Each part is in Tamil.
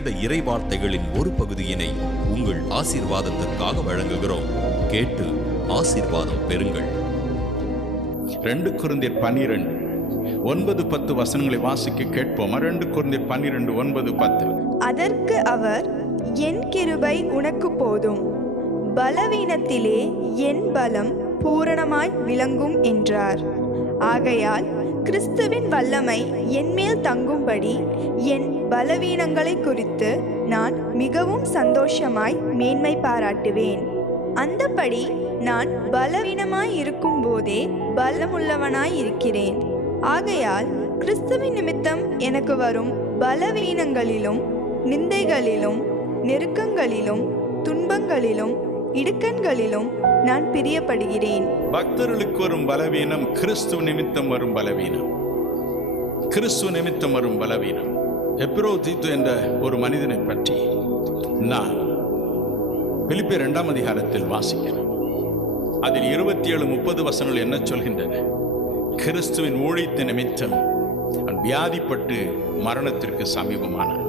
இந்த இறைவார்த்தைகளின் ஒரு பகுதியினை உங்கள் ஆசீர்வாதத்திற்காக வழங்குகிறோம். கேட்டு ஆசீர்வாதம் பெறுங்கள். 2 கொரிந்தியர் 12 9-10 வசனங்களை வாசிக்க கேட்போம். 2 கொரிந்தியர் 12 9-10. அதற்கு அவர், என் கிருபை உனக்கு போதும், பலவீனத்திலே என் பலம் பூரணமாய் விளங்கும் என்றார். ஆகையால் கிறிஸ்துவின் வல்லமை என்மேல் தங்கும்படி என் பலவீனங்களை குறித்து நான் மிகவும் சந்தோஷமாய் மேன்மை பாராட்டுவேன். அந்தபடி நான் பலவீனமாய் இருக்கும் போதே பலமுள்ளவனாய் இருக்கிறேன். ஆகையால் கிறிஸ்துவின் நிமித்தம் எனக்கு வரும் பலவீனங்களிலும் நிந்தைகளிலும் நெருக்கங்களிலும் துன்பங்களிலும் இடுக்கண்களிலும் நான் பிரியப்படுகிறேன். பக்தர்களுக்கு வரும் பலவீனம் கிறிஸ்து நிமித்தம் வரும் பலவீனம். கிறிஸ்து நிமித்தம் வரும் பலவீனம். எப்பிரோதித்து என்ற ஒரு மனிதனை பற்றி நான் பிலிப்பியர் 2ஆம் அதிகாரத்தில் வாசிக்கிறேன். அதில் 27-30 வசனங்கள் என்ன சொல்கின்றன? கிறிஸ்துவின் ஊழியத்தின் நிமித்தம் வியாதிப்பட்டு மரணத்திற்கு சமீபமானார்.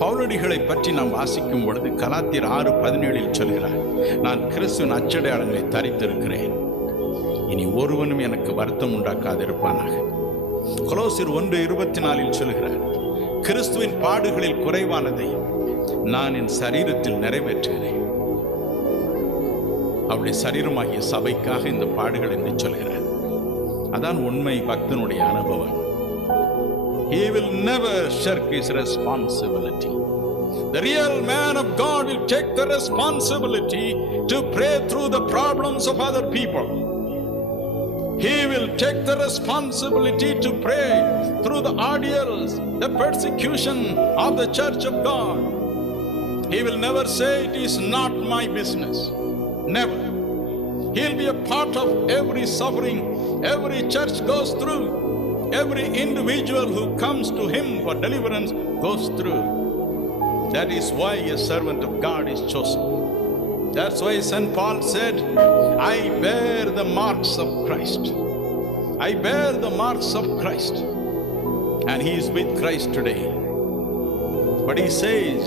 பவுலடிகளை பற்றி நாம் வாசிக்கும் பொழுது கலாத்தியர் 6:17 சொல்கிறார், நான் கிறிஸ்துவின் அச்சடையாளங்களை தரித்திருக்கிறேன், இனி ஒருவனும் எனக்கு வருத்தம் உண்டாக்காதிருப்பானாக. கொலோசியர் 1:24 சொல்கிறார், கிறிஸ்துவின் பாடுகளில் குறைவானதை நான் என் சரீரத்தில் நிறைவேற்றுகிறேன். அவருடைய சரீரமாகிய சபைக்காக இந்த பாடுகள் என்று சொல்கிறார். அதான் உண்மை பக்தனுடைய அனுபவம். He will never shirk his responsibility. The real man of God will take the responsibility to pray through the problems of other people. He will take the responsibility to pray through the ordeals, the persecution of the church of God. He will never say it is not my business. Never. He'll be a part of every suffering every church goes through. Every individual who comes to him for deliverance goes through. That is why a servant of God is chosen. That's why St. Paul said, I bear the marks of Christ. I bear the marks of Christ. And he is with Christ today. But he says,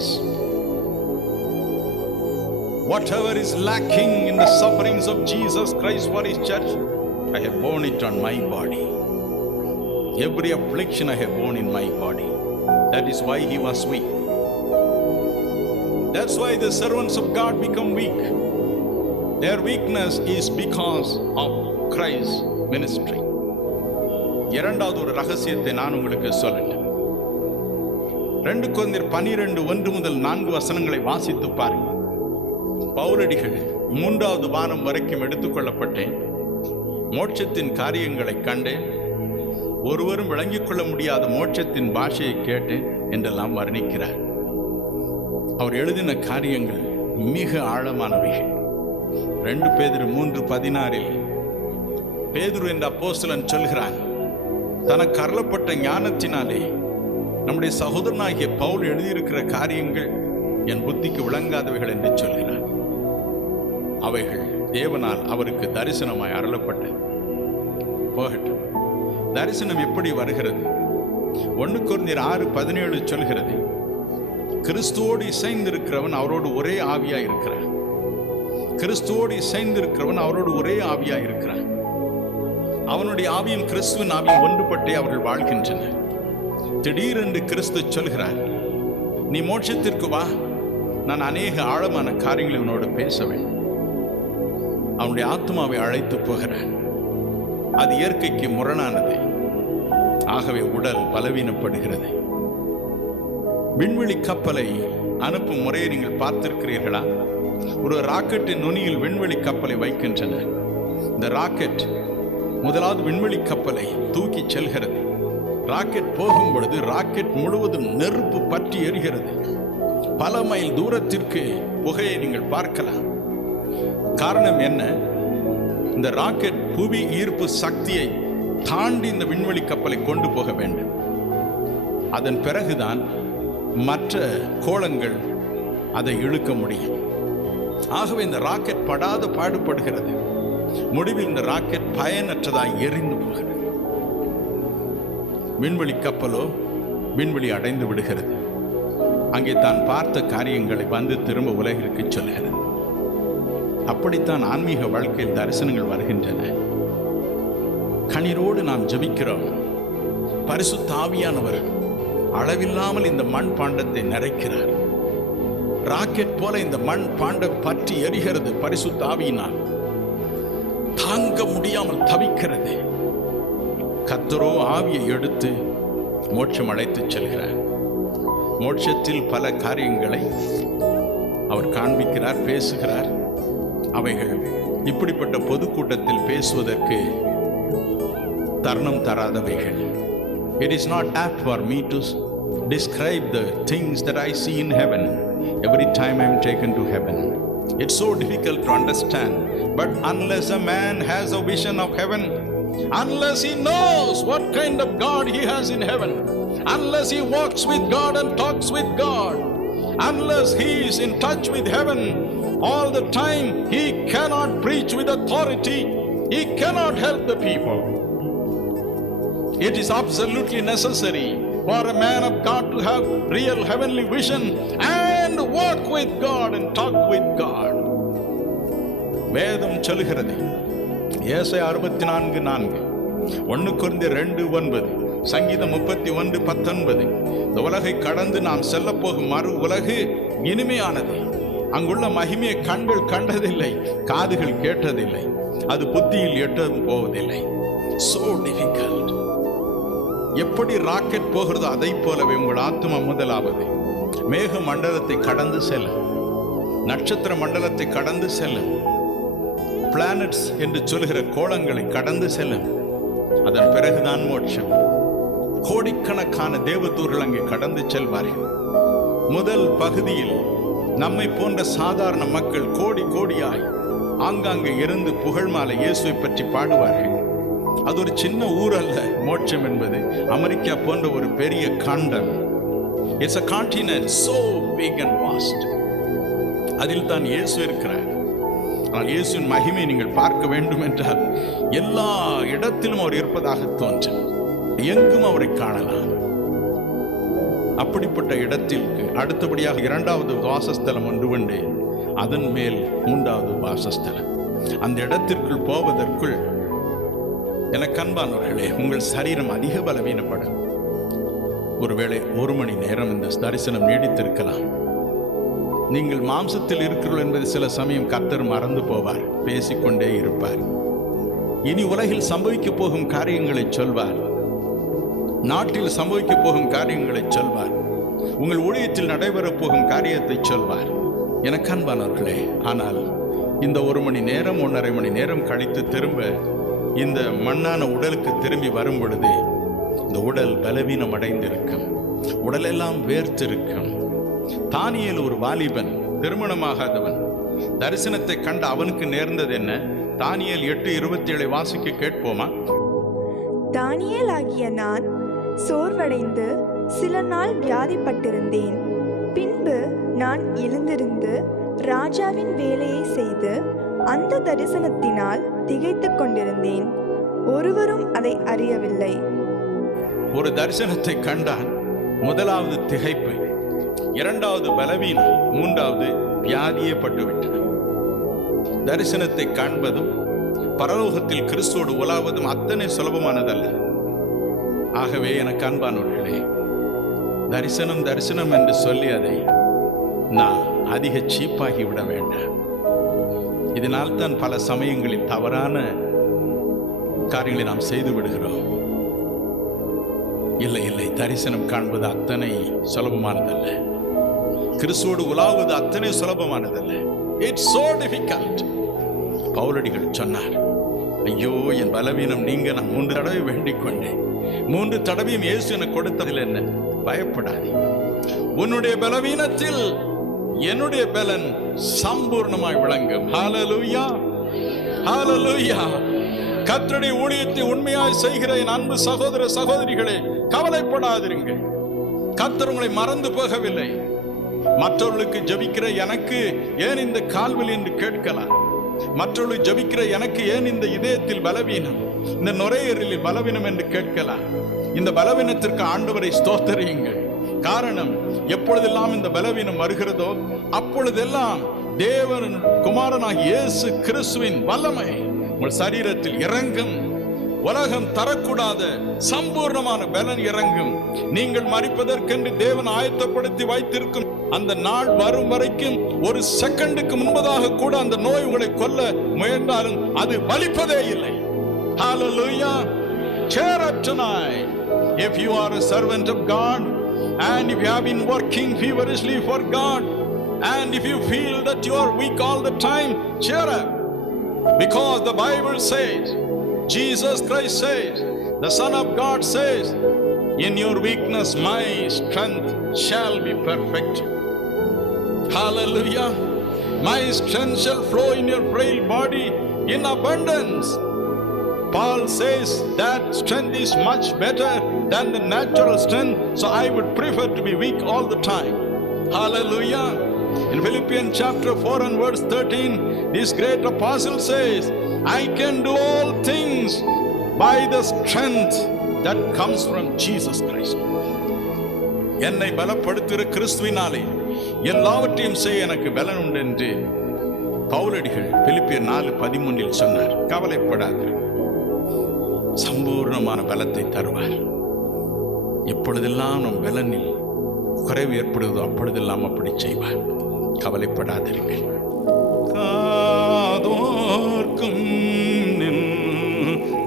whatever is lacking in the sufferings of Jesus Christ for his church, I have borne it on my body. Every affliction I have borne in my body. That is why he was weak. That's why the servants of God become weak. Their weakness is because of Christ's ministry. இரண்டாவது ஒரு ரகசியத்தை நான் உங்களுக்கு சொல்லட்டேன். 2 கொரிந்தியர் 12:1-4 வசனங்களை வாசித்து பாருங்கள். பவுலடிகள் 3வது வானம் வரைக்கும் எடுத்துக்கொள்ளப்பட்டேன், மோட்சத்தின் காரியங்களை கண்டேன், ஒருவரும் விளங்கிக் கொள்ள முடியாத மோட்சத்தின் பாஷையை கேட்டேன் என்றெல்லாம் வர்ணிக்கிறார். அவர் எழுதின காரியங்கள் மிக ஆழமானவைகள். 2 பேதுரு 3:16 பேதுரு என்ற அப்போஸ்தலன் சொல்கிறான், தனக்கு அருளப்பட்ட ஞானத்தினாலே நம்முடைய சகோதரனாகிய பவுல் எழுதியிருக்கிற காரியங்கள் என் புத்திக்கு விளங்காதவைகள் என்று சொல்கிறார். அவைகள் தேவனால் அவருக்கு தரிசனமாய் அருளப்பட்டது. போகட்டும், தரிசனம் எப்படி வருகிறது? 1 கொரிந்தியர் 6:17 சொல்கிறது, கிறிஸ்துவோடு இசைந்திருக்கிறவன் அவரோடு ஒரே ஆவியாய் இருக்கிறான். கிறிஸ்துவோடு இசைந்திருக்கிறவன் அவரோடு ஒரே ஆவியாய் இருக்கிறான். அவனுடைய ஆவியும் கிறிஸ்துவின் ஆவியும் ஒன்றுபட்டே அவர்கள் வாழ்கின்றனர். திடீரென்று கிறிஸ்து சொல்கிறார், நீ மோட்சத்திற்கு வா, நான் அநேக ஆழமான காரியங்களை உன்னோடு பேச வேண்டும். அவனுடைய ஆத்மாவை அழைத்து போகிறான். அது இயற்கைக்கு முரணானது. ஆகவே உடல் பலவீனப்படுகிறது. விண்வெளி கப்பலை அனுப்பும் முறையை நீங்கள் பார்த்திருக்கிறீர்களா? ஒரு ராக்கெட்டின் நுனியில் விண்வெளி கப்பலை வைக்கின்றனர். இந்த ராக்கெட் முதலாவது விண்வெளி கப்பலை தூக்கி செல்கிறது. ராக்கெட் போகும் பொழுது ராக்கெட் முழுவதும் நெருப்பு பற்றி எரிகிறது. பல மைல் தூரத்திற்கு புகையை நீங்கள் பார்க்கலாம். காரணம் என்ன? இந்த ராக்கெட் புவி ஈர்ப்பு சக்தியை தாண்டி இந்த விண்வெளி கப்பலை கொண்டு போக வேண்டும். அதன் பிறகுதான் மற்ற கோளங்கள் அதை இழுக்க முடியும். ஆகவே இந்த ராக்கெட் படாத பாடுபடுகிறது. முடிவில் இந்த ராக்கெட் பயனற்றதாய் எரிந்து போகிறது. விண்வெளி கப்பலோ விண்வெளி அடைந்து விடுகிறது. அங்கே தான் பார்த்த காரியங்களை வந்து திரும்ப உலகிற்கு சொல்கிறது. அப்படித்தான் ஆன்மீக வாழ்க்கையில் தரிசனங்கள் வருகின்றன. கண்ணீரோடு நாம் ஜெபிக்கிறோம். பரிசுத்த ஆவியானவர் அளவில்லாமல் இந்த மண் பாண்டத்தை நிறைக்கிறார். ராக்கெட் போல இந்த மண் பாண்டம் பற்றி எரிகிறது. பரிசுத்த ஆவியினால் தாங்க முடியாமல் தவிக்கிறது. கர்த்தரோ ஆவியை எடுத்து மோட்சம் அழைத்துச் செல்கிறார். மோட்சத்தில் பல காரியங்களை அவர் காண்பிக்கிறார், பேசுகிறார். அவைகள் இப்படிப்பட்ட பொதுக்கூட்டத்தில் பேசுவதற்கு தருணம் தராதவைகள். It is not apt for me to describe the things that I see in heaven every time I am taken to heaven. It's so difficult to understand. But unless a man has a vision of heaven, unless he knows what kind of God he has in heaven, unless he walks with God and talks with God, unless he is in touch with heaven all the time, he cannot preach with authority. He cannot help the people. It is absolutely necessary for a man of God to have real heavenly vision and walk with God and talk with God. வேதம் சொல்கிறது, ஏசாயா 64:4, 1 கொரிந்தியர் 2:9, சங்கீதம் 31:19, இந்த உலகை கடந்து நாம் செல்ல போகும் மறு உலகு இனிமையானது. அங்குள்ள மகிமையை கண்கள் கண்டதில்லை, காதுகள் கேட்டதில்லை, அது புத்தியில் எட்டவும் போவதில்லை. So difficult. எப்படி ராக்கெட் போகிறதோ அதை போலவே உங்கள் ஆத்மா முதலாவது மேக மண்டலத்தை கடந்து செல்லும், நட்சத்திர மண்டலத்தை கடந்து செல்லும், பிளானட்ஸ் என்று சொல்கிற கோளங்களை கடந்து செல்லும். அதன் பிறகுதான் மோட்சம். கோடிக்கணக்கான தேவதூர்கள் அங்கே கடந்து செல்வார்கள். முதல் பகுதியில் நம்மை போன்ற சாதாரண மக்கள் கோடி கோடியாய் ஆங்காங்கே இருந்து புகழ் மாலை இயேசுவை பற்றி பாடுவார்கள். அது ஒரு சின்ன ஊர் அல்ல. மோட்சம் என்பது அமெரிக்கா போன்ற ஒரு பெரிய காண்டம். It's a continent so big and vast. அதில் தான் இயேசு இருக்கிறார். ஆனால் இயேசுவின் மகிமை நீங்கள் பார்க்க வேண்டும் என்றால் எல்லா இடத்திலும் அவர் இருப்பதாக தோன்றும். எங்கும் அவரை காணலாம். அப்படிப்பட்ட இடத்திற்கு அடுத்தபடியாக 2வது வாசஸ்தலம் ஒன்று உண்டு. அதன் மேல் 3வது வாசஸ்தலம். அந்த இடத்திற்குள் போவதற்குள் எனக்கு அன்பானவர்களே, உங்கள் சரீரம் அதிக பலவீனப்படும். ஒருவேளை 1 மணி நேரம் இந்த தரிசனம் நீடித்திருக்கலாம். நீங்கள் மாம்சத்தில் இருக்கிறீர்கள் என்பது சில சமயம் கர்த்தர் மறந்து போவார், பேசிக்கொண்டே இருப்பார். இனி உலகில் சம்பவிக்க போகும் காரியங்களை சொல்வார், நாட்டில் சம்பவிக்க போகும் காரியங்களை சொல்வார், உங்கள் ஊழியத்தில் நடைபெறப் போகும் காரியத்தை சொல்வார். எனக்கு அன்பானவர்களே, ஆனால் இந்த 1 மணி நேரம் 1.5 மணி நேரம் கழித்து திரும்ப இந்த மண்ணான உடலுக்கு திரும்பி வரும் பொழுது இந்த உடல் பலவீனம் அடைந்திருக்கும், உடலெல்லாம் வேர்த்திருக்கும். தானியேல் ஒரு வாலிபன், திருமணமாகாதவன். தரிசனத்தை கண்ட அவனுக்கு நேர்ந்தது என்ன? தானியேல் 8:27 வாசிக்க கேட்போமா? தானியேல் ஆகிய நான் சோர்வடைந்து சில நாள் வியாதிப்பட்டிருந்தேன். பின்பு நான் எழுந்திருந்து ராஜாவின் வேலையை செய்து அந்த தரிசனத்தினால் திகைத்துக் கொண்டிருந்தேன். ஒருவரும் அதை அறியவில்லை. ஒரு தரிசனத்தை கண்டான். முதலாவது திகைப்பு, 2வது பலவீனம், 3வது வியாதியே பட்டுவிட்டான். தரிசனத்தை காண்பதும் பரலோகத்தில் கிறிஸ்துவோடு உலாவதும் அத்தனை சுலபமானதல்ல. ஆகவே எனக்கு அன்பானவர்களே, தரிசனம் தரிசனம் என்று சொல்லி அதை நான் அதிக சீப்பாகி விட வேண்டாம். இதனால் தான் பல சமயங்களில் தவறான காரியங்களை நாம் செய்து விடுகிறோம். இல்லை இல்லை, தரிசனம் காண்பது அத்தனை சுலபமானதல்ல. கிறிஸ்துவோடு உலாவது அத்தனை சுலபமானதல்ல. It's so difficult. பவுலடிகள் சொன்னார், ஐயோ என் பலவீனம் நீங்க நான் 3 தடவை வேண்டிக் கொண்டேன். 3 தடவையும் இயேசு எனக்கு கொடுத்ததில் என்ன? பயப்படாதே, உன்னுடைய பலவீனத்தில் என்னுடைய பலன் சம்பூர்ணமாய் விளங்கும். ஹல்லேலூயா, ஹல்லேலூயா. கர்த்தருடைய ஊழியத்தை உண்மையாய் செய்கிற என் அன்பு சகோதர சகோதரிகளே, கவலைப்படாதிருங்கள். கர்த்தர் உங்களை மறந்து போகவில்லை. மற்றவர்களுக்கு ஜெபிக்கிற எனக்கு ஏன் இந்த கால்வலி என்று கேட்கலாம். மற்றவர்களுக்கு ஜெபிக்கிற எனக்கு ஏன் இந்த இதயத்தில் பலவீனம், இந்த நுரையீரலில் பலவீனம் என்று கேட்கலாம். இந்த பலவீனத்திற்கு ஆண்டவரை ஸ்தோத்திரியுங்கள். காரணம், எப்பொழுதெல்லாம் இந்த பலவீனம் வருகிறதோ அப்பொழுதெல்லாம் தேவன் குமாரனாகிய இயேசு கிறிஸ்துவின் வல்லமை உங்கள் சரீரத்தில் இறங்கும். உலகம் தரக்கூடாத சம்பூர்ணமான பலன் இறங்கும். நீங்கள் மரிப்பதற்கென்று தேவன் ஆயத்தப்படுத்தி வைத்திருக்கும் அந்த நாள் வரும் வரைக்கும் ஒரு செகண்டுக்கு முன்பதாக கூட அந்த நோய் உங்களை கொல்ல முயன்றாலும் அது வலிப்பதே இல்லை. Hallelujah. Cheer up tonight. If you are a servant of God and if you have been working feverishly for God and if you feel that you are weak all the time, cheer up. Because the Bible says, Jesus Christ says, the Son of God says, in your weakness my strength shall be perfect. Hallelujah. My strength shall flow in your frail body in abundance. Paul says that strength is much better than the natural strength, so I would prefer to be weak all the time. Hallelujah. In Philippians chapter 4 and verse 13, this great apostle says, I can do all things by the strength that comes from Jesus Christ. என்னை பலப்படுத்துகிற கிறிஸ்துவினாலே எல்லாவற்றையும் செய்ய எனக்கு பலன் உண்டு என்று பவுலடிகள் பிலிப்பியர் 4:13 சொன்னார். கவலைப்படாது, சம்பூர்ணமான பலத்தை தருவார். எப்பொழுதெல்லாம் நம் பலனில் குறைவு ஏற்படுவதோ அப்பொழுதெல்லாம் அப்படி செய்வார். கவலைப்படாதீர்கள். காதோர்க்கும்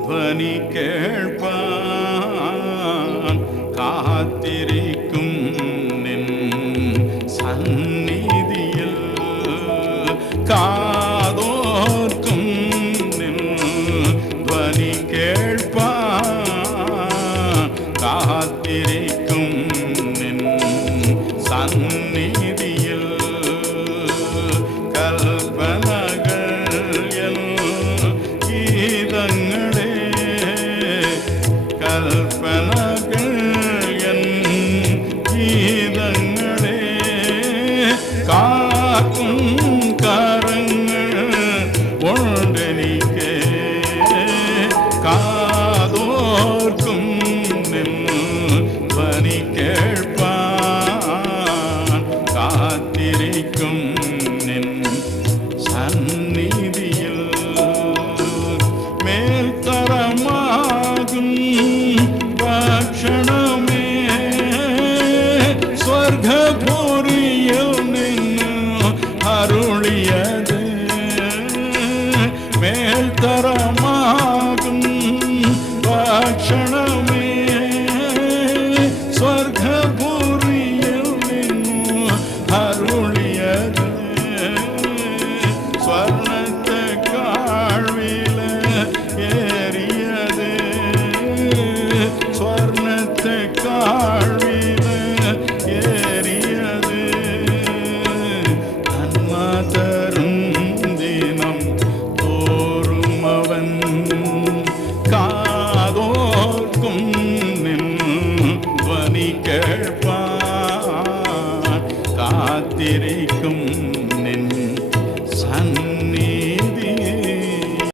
துவனி கேட்பான், காத்திரிக்கும் நின் சந்நிதியில். காதோர்க்கும் நின் துவனி கேட்பான், காத்திரிக்கும் நின் சந்நிதியில். கல்பனகள் என் கீதங்களே, கல்பனகள் என் கீதங்களே, காக்கும் கரங்கள் ஒன்றெனிக்கே. காதோர்க்கும் நின் துவனி கேட்பான், காத்திரிக்கும் நின் சந்நிதியில். மேல்தரமாகும் பக்ஷணமே ஸ்வர்கபுரியில் நின்னு அருளியது. மேல்தரமாகும் பக்ஷணமே ஸ்வர்கபுரியில் நின்னு அருளியது. ஸ்வர்ணத்தை காழ்வில ஏறியது, ஸ்வர்ணத்தை காழ்வில ஏறியது. நன்மதரும் தினம் தோறும் அவன் காதோர்க்கும் நின் துவனி கேட்பான், காத்திரிக்கும்